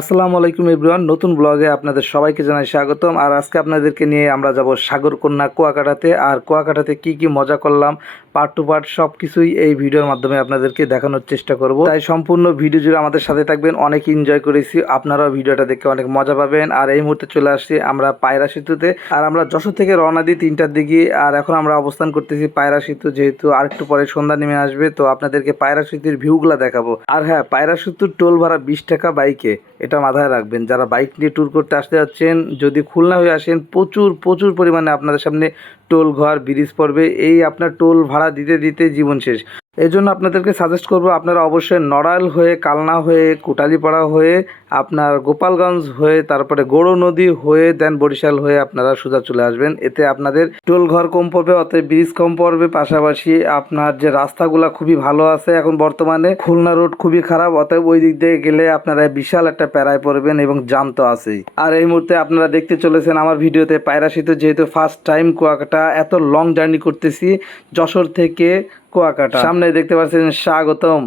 আসসালামু আলাইকুম এভরিওয়ান, নতুন ব্লগে আপনাদের সবাইকে জানাই স্বাগতম। আর আজকে আপনাদেরকে নিয়ে আমরা যাব সাগরকন্যা কুয়াকাটাতে। আর কুয়াকাটাতে কি কি মজা করলাম পার্ট টু পার্ট সব কিছুই এই ভিডিওর মাধ্যমে আপনাদেরকে দেখানোর চেষ্টা করব। তাই সম্পূর্ণ ভিডিও জুড়ে আমাদের সাথে থাকবেন। অনেক এনজয় করেছি। আপনারাও ভিডিওটা দেখে অনেক মজা পাবেন। আর এই মুহূর্তে চলে আসছি আমরা পায়রা সেতুতে। আর আমরা যশোর থেকে রওনা দিই তিনটার দিকে। আর এখন আমরা অবস্থান করতেছি পায়রা সেতু। যেহেতু আরেকটু পরে সন্ধ্যা নেমে আসবে, তো আপনাদেরকে পায়রা সেতুর ভিউগুলা দেখাবো। আর হ্যাঁ পায়রা সেতুর টোল ভাড়া বিশ টাকা বাইকে এটা মাথায় রাখবেন। যারা বাইক নিয়ে ট্যুর করতে আসতে যাচ্ছেন, যদি খুলনা হয়ে আসেন, প্রচুর প্রচুর পরিমাণে আপনাদের সামনে টোল ঘর ব্রিজ পড়বে এই আপনার টোল ভাড়া দিতে দিতে জীবন শেষ। এই জন্য আপনাদেরকে সাজেস্ট করব, আপনারা অবশ্যই নড়াইল হয়ে, কালনা হয়ে, কোটালীপাড়া হয়ে, আপনার গোপালগঞ্জ হয়ে, তারপরে গৌড় নদী হয়ে দেন বরিশাল হয়ে আপনারা সোজা চলে আসবেন। এতে আপনাদের টোল ঘর কম পড়বে, অতএব ব্রিজ কম পড়বে, পাশাপাশি আপনার যে রাস্তাগুলো খুবই ভালো আছে, এখন বর্তমানে খুলনা রোড খুবই খারাপ, অতএব ওই দিক দিয়ে গেলে আপনারা বিশাল একটা প্যারায় পড়বেন এবং জাম তো আছেই। আর এই মুহূর্তে আপনারা দেখতে চলেছেন আমার ভিডিওতে পায়রা সেতু যেহেতু ফার্স্ট টাইম কুয়াকাটা, এত লং জার্নি করতেছি, যশোর থেকে কুয়াকাটা। সামনে দেখতে পাচ্ছেন স্বাগতম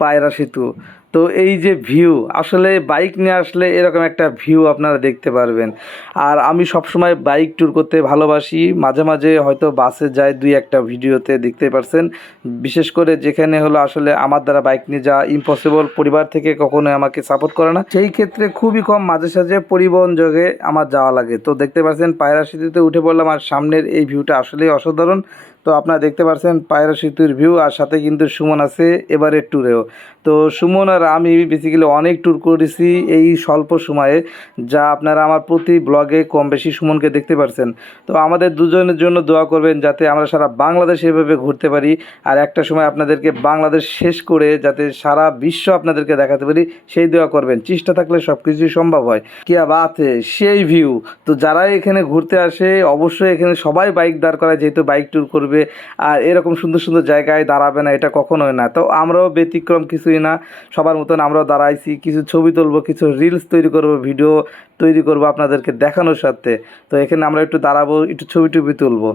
পায়রা সেতু। তো এই যে ভিউ আসলে বাইক নিয়ে আসলে এরকম একটা ভিউ আপনারা দেখতে পারবেন। আর আমি সবসময় বাইক ট্যুর করতে ভালোবাসি। মাঝে মাঝে হয়তো বাসে যাই দুই একটা ভিডিওতে দেখতে পারছেন। বিশেষ করে যেখানে হলো আসলে আমার দ্বারা বাইক নিয়ে যাওয়া ইম্পসিবল পরিবার থেকে কখনো আমাকে সাপোর্ট করে না। সেই ক্ষেত্রে খুবই কম মাঝে সাঝে পরিবহন যোগে আমার যাওয়া লাগে। তো দেখতে পাচ্ছেন পায়রা সেতুতে উঠে পড়লাম আর সামনের এই ভিউটা আসলেই অসাধারণ। তো আপনারা দেখতে পাচ্ছেন পায়রা সেতুর ভিউ আর সাথে কিন্তু সুমন আছে এবারের ট্যুরেও তো সুমন আর আমি বেসিক্যালি অনেক ট্যুর করেছি এই স্বল্প সময়ে, যা আপনারা আমার প্রতি ব্লগে কম বেশি সুমনকে দেখতে পারছেন। তো আমাদের দুজনের জন্য দোয়া করবেন যাতে আমরা সারা বাংলাদেশ এভাবে ঘুরতে পারি, আর একটা সময় আপনাদেরকে বাংলাদেশ শেষ করে যাতে সারা বিশ্ব আপনাদেরকে দেখাতে পারি, সেই দোয়া করবেন। চেষ্টা থাকলে সব কিছুই সম্ভব হয়। কি বাতে সেই ভিউ তো যারা এখানে ঘুরতে আসে, অবশ্যই এখানে সবাই বাইক দাঁড় করায়, যেহেতু বাইক ট্যুর করবে। আর এরকম সুন্দর সুন্দর জায়গায় দাঁড়াবে না, এটা কখনোই না। তো আমরাও ব্যতিক্রম কিছুই না, সবার মতন আমরাও দাঁড়াইছি, কিছু ছবি তুলবো, কিছু রিলস তৈরি করব ভিডিও তৈরি করব আপনাদেরকে দেখানোর সাথে। তো এখানে আমরা একটু দাঁড়াবো, একটু ছবি টবি তুলবো।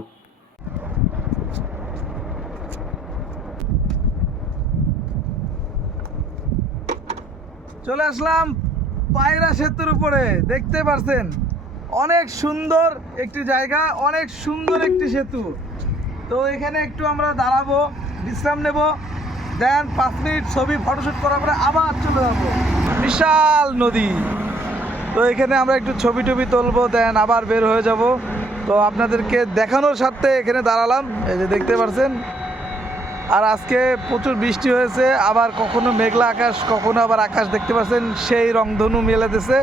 চলে আসলাম পায়রা সেতুর উপরে, দেখতে পারছেন? অনেক সুন্দর একটি জায়গা, অনেক সুন্দর একটি সেতু। তো এখানে একটু আমরা দাঁড়াবো, বিশ্রাম নেব। দেন পাঁচ মিনিট ছবি ফটোশ্যুট করার পরে আবার চলে যাব। বিশাল নদী। তো এখানে আমরা একটু ছবি টবি তুলবো, দেন আবার বের হয়ে যাব। তো আপনাদেরকে দেখানোর স্বার্থে এখানে দাঁড়ালাম, এই যে দেখতে পারছেন। আর আজকে প্রচুর বৃষ্টি হয়েছে, আবার কখনো মেঘলা আকাশ, কখনো আবার আকাশ, দেখতে পাচ্ছেন সেই রংধনু মেলেতেছে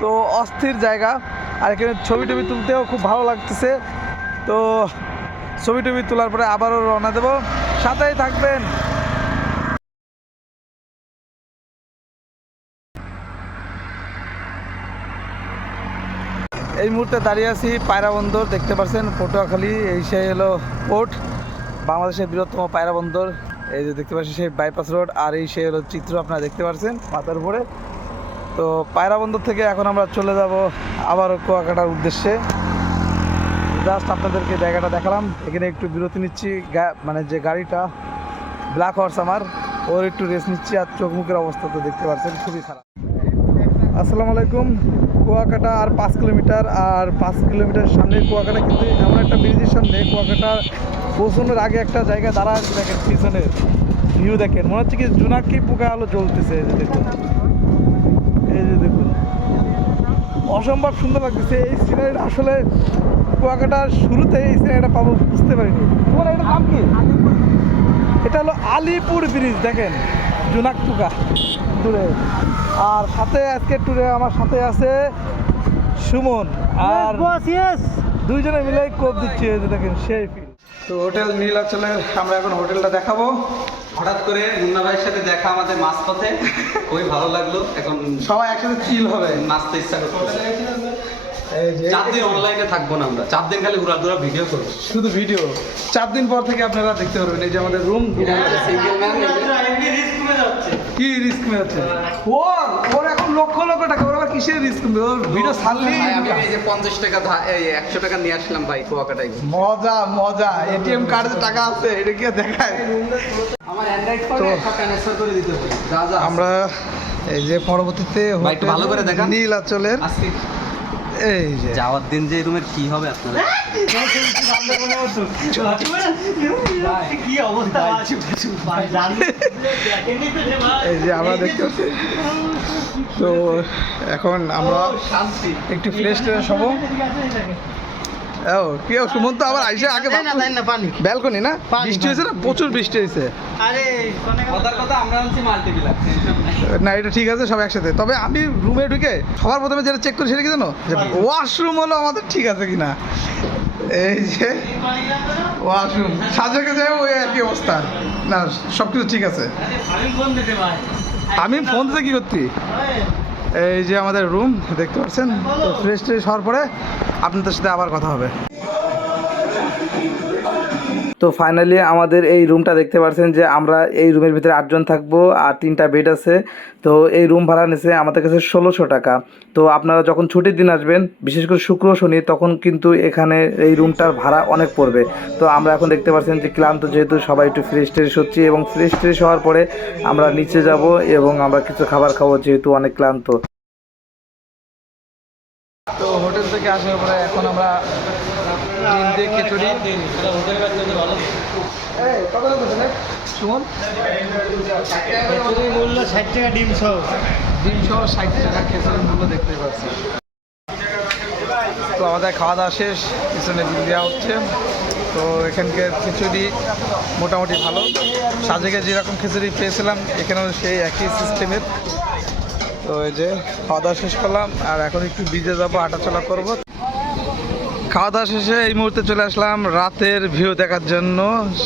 তো অস্থির জায়গা। আর এখানে ছবি টবি তুলতেও খুব ভালো লাগতেছে। তো ছবি টবি তোলার পরে আবারও রওনা দেবো। সাথেই থাকবেন। এই মুহূর্তে দাঁড়িয়ে আছি পায়রা বন্দর দেখতে পাচ্ছেন পটুয়াখালী, এই সেই হলো পোর্ট বাংলাদেশের বৃহত্তম পায়রা বন্দর এই যে দেখতে পাচ্ছেন সেই বাইপাস রোড আর এই সেই হলো চিত্র আপনারা দেখতে পাচ্ছেন মাথার উপরে। তো পায়রা বন্দর থেকে এখন আমরা চলে যাব আবারও কুয়াকাটার উদ্দেশ্যে। জাস্ট আপনাদেরকে জায়গাটা দেখালাম। এখানে একটু বিরতি নিচ্ছি। মানে যে গাড়িটা ব্ল্যাক হর্স আমার, ওর একটু রেস্ট নিচ্ছি আর চোখ মুখের অবস্থা তো দেখতে পাচ্ছেন, খুবই খারাপ। আসসালামু আলাইকুম। কুয়াকাটা আর পাঁচ কিলোমিটার, আর পাঁচ কিলোমিটার সামনে কুয়াকাটা কিন্তু এমন একটা ব্রিজের সামনে কুয়াকাটা পৌঁছানোর আগে একটা জায়গায় দাঁড়া দেখেন, পিছনের। ভিউ দেখেন। মনে হচ্ছে কি জোনাকি পোকা আলো জ্বলতেছে দেখুন এই যে দেখুন অসম্ভব সুন্দর লাগতেছে। এই সিনারিটা আসলে কুয়াকাটার শুরুতে এই সিনারিটা পাবো বুঝতে পারিনি। তোমার এটা নাম কি? এটা হলো আলিপুর ব্রিজ দেখেন জোনাকটুকা দূরে। আর সাথে আজকে ট্যুরে আমার সাথে আছে সুমন। আর দুইজনে মিলে কোপ দিচ্ছে দেখেন সেই তো হোটেল নীলাচলের আমরা এখন হোটেলটা দেখাবো। হঠাৎ করে মুন্না ভাইয়ের সাথে দেখা আমাদের মাঝপথে খুবই ভালো লাগল। এখন সবাই একসাথে চিল হবে। নাচতে ইচ্ছা করছে চার দিন অনলাইনে থাকব না আমরা। চার দিন খালি ঘুরা ঘুরা ভিডিও করব। শুধু ভিডিও চার দিন পর থেকে আপনারা দেখতে পারবেন এই যে আমাদের রুম কি রিস্ক মে হচ্ছে ওর ওর এখন লক্ষ লক্ষ টাকা কিসের রিস্ক ভিডিও ছাড়লি আমি এই যে পঞ্চাশ টাকা এই একশো টাকা নিয়ে আসলাম ভাই কুয়াকাটায়। মজা মজা। এটিএম কার্ডে টাকা আছে এটা কি দেখায়? আমার অ্যান্ড্রয়েড ফোনে ট্রান্সফার করে দিতে হবে। যা যা আমরা এই যে পরবর্তীতে ভালো করে দেখা নীলাচলের আজকে এই যে। যাওয়ার দিন যে রুমের কি হবে আপনারা কি অবস্থা? এই যে আমরা দেখতে পাচ্ছি। তো এখন আমরা একটি একটু ফ্রেশ হব হব। ও কি ও, সুমন তো আবার আইসে আগে পানি। ব্যালকনি না? বৃষ্টি হয়েছে না? প্রচুর বৃষ্টি হয়েছে। আরে কথার কথা আমরা না এটা ঠিক আছে সব একসাথে। তবে আমি রুমে ঢুকে সবার প্রথমে যেটা চেক করি সেটা কি জানো? ওয়াশরুম হলো আমাদের ঠিক আছে কিনা? এই যে ওয়াশরুম সাজাকে যায় ওই একই অবস্থা। না সব কিছু ঠিক আছে। আমি ফোন দিতে ভাই। আমি ফোন থেকে কি করছি এই যে আমাদের রুম দেখতে পাচ্ছেন? ফ্রেশ ট্রেশ হওয়ার পরে আপনাদের সাথে আবার কথা হবে। তো ফাইনালি আমাদের এই রুমটা দেখতে পাচ্ছেন যে আমরা এই রুমের ভিতরে আটজন থাকব আর তিনটা বেড আছে। তো এই রুম ভাড়া নিছে আমাদের কাছে ষোলোশো টাকা। তো আপনারা যখন ছুটির দিন আসবেন, বিশেষ করে শুক্র শনি, তখন কিন্তু এখানে এই রুমটার ভাড়া অনেক পড়বে। তো আমরা এখন দেখতে পাচ্ছেন যে ক্লান্ত যেহেতু সবাই একটু ফ্রেশ ট্রেশ হচ্ছি এবং ফ্রেশ ট্রেশ হওয়ার পরে আমরা নিচে যাব এবং আমরা কিছু খাবার খাব যেহেতু অনেক ক্লান্ত। তো হোটেল থেকে আসার পরে এখন আমরা ডিম দিয়ে খিচুড়ি। সুমন? খিচুড়ি মূল্য ষাট টাকা ডিম সহ। ডিম সহ ষাট টাকা খিচুড়ির মূল্য দেখতে পাচ্ছি। তো আমাদের খাওয়া দাওয়া শেষ পিছনে বিল দেওয়া হচ্ছে। তো এখানকার খিচুড়ি মোটামুটি ভালো। সাজেকে যেরকম খিচুড়ি পেয়েছিলাম এখানেও সেই একই সিস্টেমের তো এই যে খাওয়া দাওয়া শেষ করলাম, আর এখন একটু বিজে যাব, হাঁটাচলা করব। খাওয়া দাওয়া শেষে এই মুহূর্তে চলে আসলাম রাতের ভিউ দেখার জন্য,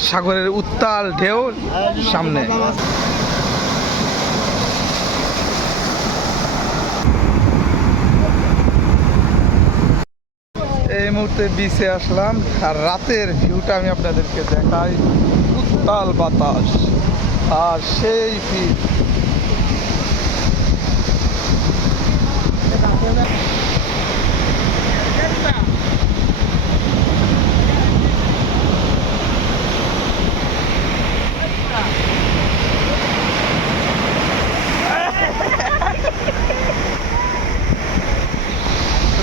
সাগরের উত্তাল ঢেউ সামনে। এই মুহূর্তে বিচে আসলাম, আর রাতের ভিউটা আমি আপনাদেরকে দেখাই। উত্তাল বাতাস, আর সেই ফিল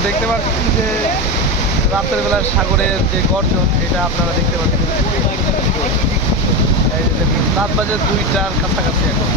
দেখতে পাচ্ছেন যে রাতের বেলা সাগরের যে গর্জন, এটা আপনারা দেখতে পাচ্ছেন। রাত বাজে দুইটার কাছাকাছি এখন।